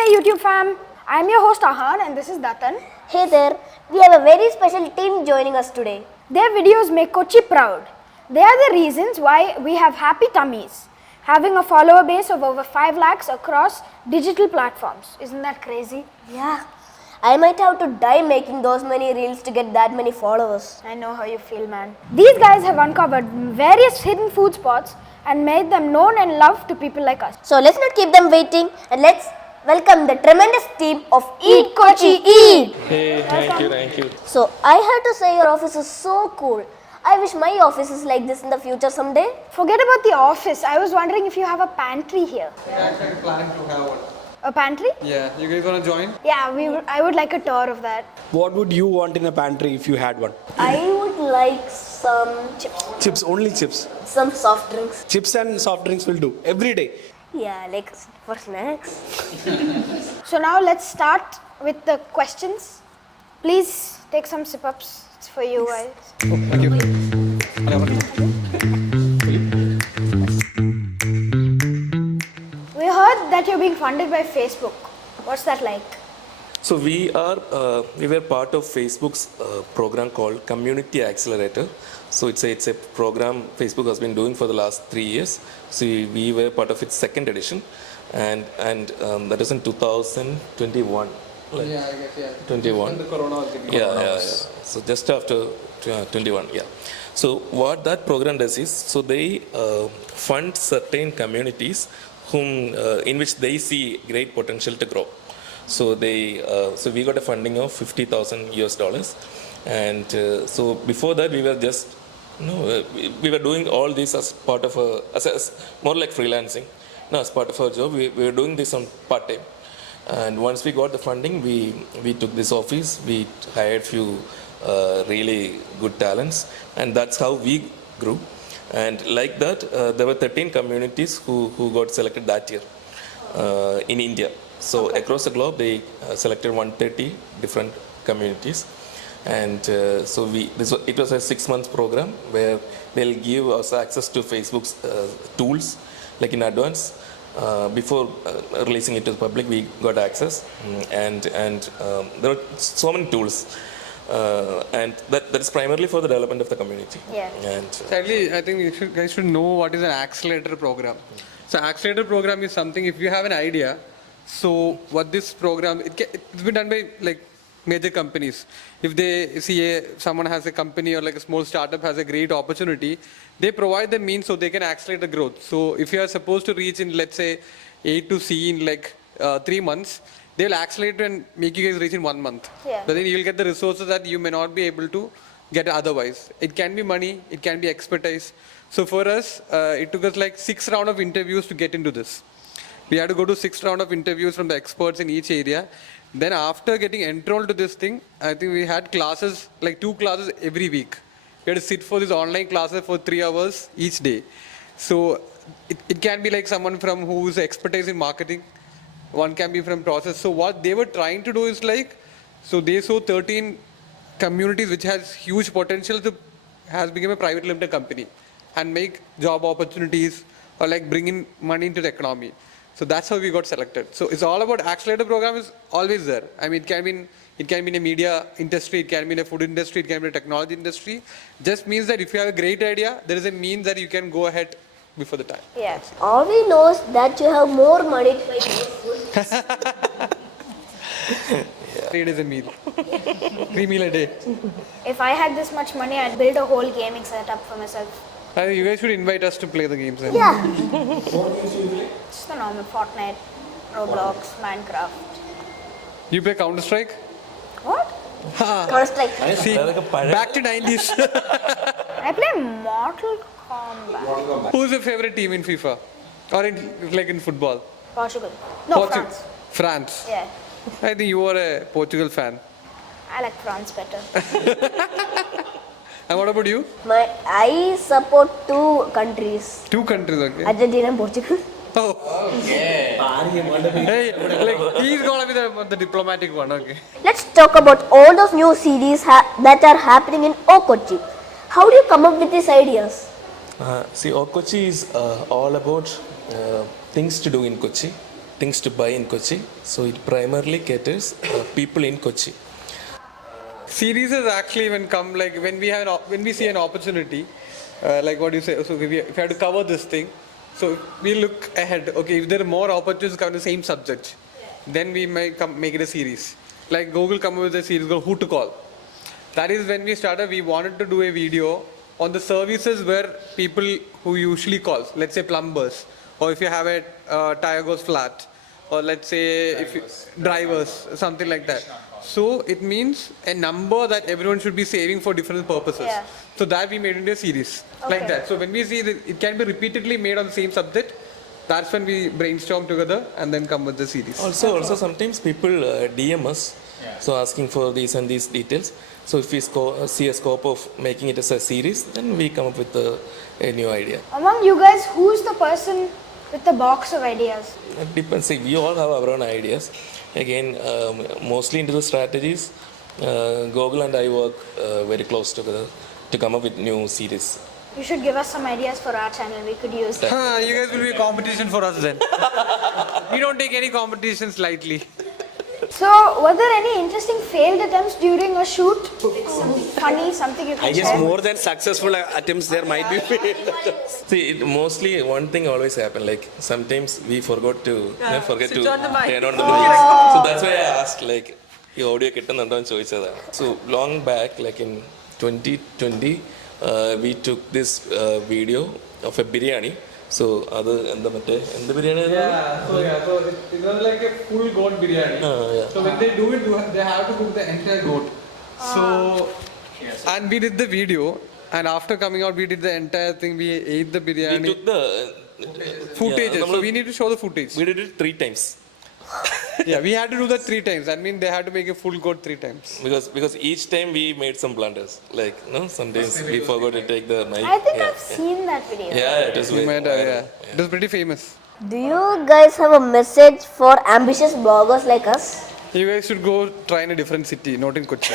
there YouTube fam, I'm your host Ahan and this is Datan. Hey there, we have a very special team joining us today. Their videos make Kochi proud. They are the reasons why we have happy tummies, having a follower base of over 5 lakhs across digital platforms. Isn't that crazy? Yeah, I might have to die making those many reels to get that many followers. I know how you feel, man. These guys have uncovered various hidden food spots and made them known and loved to people like us. So let's not keep them waiting and let's welcome the tremendous team of Eat Kochi Eat! Hey, thank you. So I have to say your office is so cool. I wish my office is like this in the future someday. Forget about the office. I was wondering if you have a pantry here. Yeah, I'm planning to have one. A pantry? Yeah, you guys wanna join? Yeah, I would like a tour of that. What would you want in a pantry if you had one? I would like some chips, Chips, only chips. some soft drinks. Chips and soft drinks will do every day. Yeah, like for snacks. So now let's start with the questions. Please take some sip-ups. It's for you guys. Thank you. We heard that you're being funded by Facebook. What's that like? So we were part of Facebook's program called Community Accelerator. So it's a program Facebook has been doing for the last 3 years. So we were part of its second edition, and that was in 2021. Yeah, I guess, yeah. 21. When the corona was getting Yeah. So just after 21, yeah. So what that program does is, so they fund certain communities in which they see great potential to grow. So so we got a funding of $50,000, and so before that we were just, we were doing all this as part of as more like freelancing. No, as part of our job, we were doing this on part time. And once we got the funding, we took this office. We hired few really good talents, and that's how we grew. And like that, there were 13 communities who got selected that year in India. So across the globe, they selected 130 different communities, and so it was a 6 months program where they'll give us access to Facebook's tools, like in advance. Before releasing it to the public, we got access, and there were so many tools, and that is primarily for the development of the community. Yeah. And Sadly, I think you guys should know what is an accelerator program. So accelerator program is something, if you have an idea, so what this program, it's been done by like major companies. If they see someone has a company or like a small startup has a great opportunity, they provide the means so they can accelerate the growth. So if you are supposed to reach in, let's say, A to C in like 3 months, they'll accelerate and make you guys reach in 1 month. Yeah. But then you'll get the resources that you may not be able to get otherwise. It can be money, it can be expertise. So for us, it took us like 6 rounds of interviews to get into this. We had to go to 6 rounds of interviews from the experts in each area. Then after getting enrolled to this thing, I think we had classes, like 2 classes every week. We had to sit for these online classes for 3 hours each day. So it can be like someone from who's expertise in marketing. One can be from process. So what they were trying to do is like, so they saw 13 communities which has huge potential has become a private limited company and make job opportunities or like bring in money into the economy. So that's how we got selected. So it's all about accelerator program is always there. I mean, it can be in a media industry, it can be in a food industry, it can be in a technology industry. Just means that if you have a great idea, there is a means that you can go ahead before the time. Yeah. All we know is that you have more money to buy more food. 3 days a meal. 3 meal a day. If I had this much money, I'd build a whole gaming setup for myself. I think you guys should invite us to play the games then. Yeah. Just the normal Fortnite, Roblox, Minecraft. You play Counter-Strike? What? Counter-Strike. See, back to 90s. I play Mortal Kombat. Who's your favorite team in FIFA? Or in football? Portugal. No, France. France. Yeah. I think you are a Portugal fan. I like France better. And what about you? I support 2 countries. 2 countries, okay. Argentina and Portugal. Oh. Hey, like he's gonna be the diplomatic one, okay. Let's talk about all those new series that are happening in Kochi. How do you come up with these ideas? See, Kochi is all about things to do in Kochi. things to buy in Kochi. So it primarily caters people in Kochi. Series is actually when we see an opportunity, like what you say. So if you have to cover this thing, so we look ahead. Okay, if there are more opportunities covering the same subject, then we may make it a series. Like Google come up with a series called Who to Call. That is when we started. We wanted to do a video on the services where people who usually call, let's say plumbers, or if you have a tire goes flat, or let's say drivers, something like that. So it means a number that everyone should be saving for different purposes. Yeah. So that we made into a series like that. So when we see that it can be repeatedly made on the same subject, that's when we brainstorm together and then come with the series. Also sometimes people DM us, so asking for these and these details. So if we see a scope of making it as a series, then we come up with a new idea. Among you guys, who's the person with the box of ideas? It depends. See, we all have our own ideas. Again, mostly into the strategies, Google and I work very close together to come up with new series. You should give us some ideas for our channel. We could use them. You guys will be a competition for us then. We don't take any competitions lightly. So, were there any interesting failed attempts during a shoot? Funny, something you can I guess share? more than successful attempts there might be failed. See, mostly one thing always happen. Like sometimes we forget to switch on the mic. turn on the mic. So that's why I asked like, ഈ audio കിട്ടുന്നുണ്ടോന്ന് ചോദിച്ചതാണ്. So long back, like in 2020, we took this video of a biryani. So അത് എന്ത് biryani? So it was like a full goat biryani. So when they do it, they have to cook the entire goat. So and we did the video, and after coming out, we did the entire thing. We ate the We biryani. took the Footage. Yeah, So we need to show the footage. we did it 3 times. Yeah, we had to do that 3 times. That means they had to make a full goat 3 times. Because each time we made some blunders. Like sometimes we forgot to take the knife. I think yeah. I've seen that video. Yeah, it is You very might have, viral. yeah. It was pretty famous. Do you guys have a message for ambitious bloggers like us? You guys should go try in a different city, not in Kochi.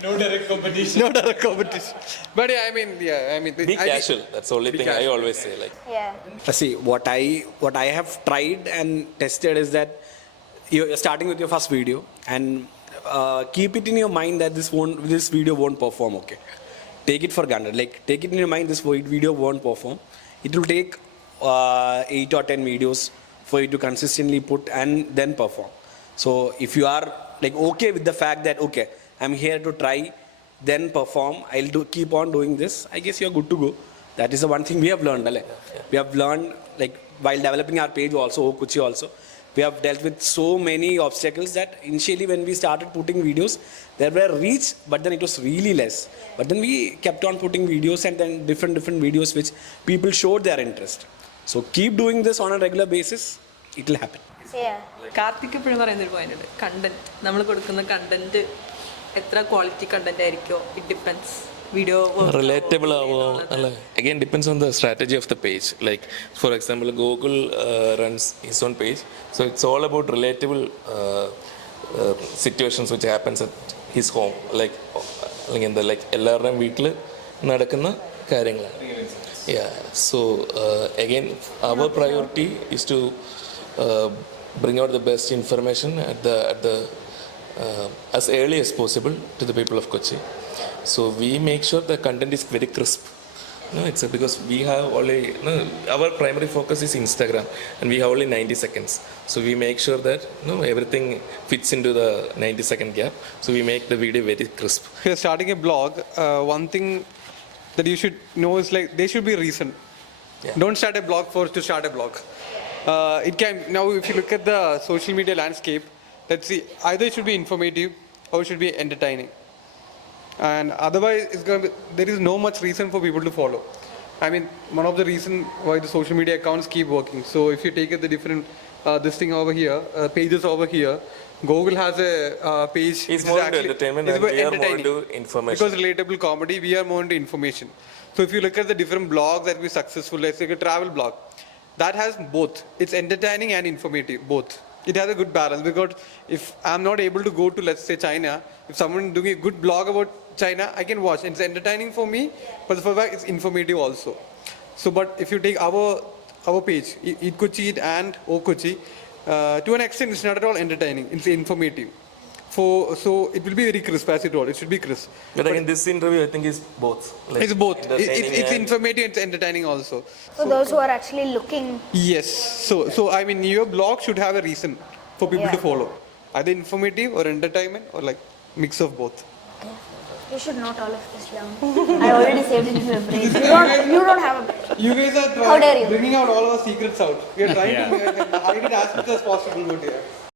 No direct competition. But yeah, I mean. Be casual. That's the only thing I always say. Like, Yeah. See, what I have tried and tested is that you're starting with your first video and keep it in your mind that this video won't perform. Okay, take it for granted. Like take it in your mind this video won't perform. It will take 8 or 10 videos for you to consistently put and then perform. So if you are like okay with the fact that okay, I'm here to try, then perform, keep on doing this, I guess you're good to go. That is the one thing we have learned. We have learned, like while developing our page also, Kochi also, we have dealt with so many obstacles that initially when we started putting videos, there were reach, but then it was really less. But then we kept on putting videos and then different videos which people showed their interest. So keep doing this on a regular basis, it will happen. Yeah. Karthik എപ്പോഴും പറയുന്നൊരു point ഉണ്ട്, content നമ്മൾ കൊടുക്കുന്ന content എത്ര quality content ആയിരിക്കോ it depends video relatable again depends on the strategy of the page. Like for example, Google runs his own page, so it's all about relatable situations which happens at his home, like എല്ലാവരുടെയും വീട്ടിൽ നടക്കുന്ന കാര്യങ്ങളാണ്. Yeah, so again our priority is to bring out the best information at the as early as possible to the people of Kochi. So we make sure the content is very crisp. It's because we have only our primary focus is Instagram, and we have only 90 seconds. So we make sure that everything fits into the 90-second gap. So we make the video very crisp. If you're starting a blog, one thing that you should know is like there should be a reason. Yeah. Don't start a blog to start a blog. It can now if you look at the social media landscape, let's see, either it should be informative or it should be entertaining. And otherwise, there is no much reason for people to follow. I mean, one of the reasons why the social media accounts keep working. So if you take it the different this thing over here, pages over here, Google has a page. It's more into entertainment and we are more into information. Because relatable comedy, we are more into information. So if you look at the different blogs that we successful, let's take a travel blog, that has both. It's entertaining and informative, both. It has a good balance because if I'm not able to go to, let's say, China, if someone doing a good blog about China, I can watch. It's entertaining for me, but for fact, it's informative also. So, but if you take our our page, Eat Kochi and O Kochi, to an extent, it's not at all entertaining. It's informative. So it will be very crisp as it all. It should be crisp. But again, this interview I think is both. Like It's both. entertaining It's and- informative. It's entertaining also. For those who are actually looking, Yes. So I mean, your blog should have a reason for people to Yeah. follow, either informative or entertainment or like mix of both. you should note all of this down. I already saved it in my brain. You don't have a brain. You guys are How dare you? bringing out all our secrets out. We are trying to hide it as much as possible, but yeah.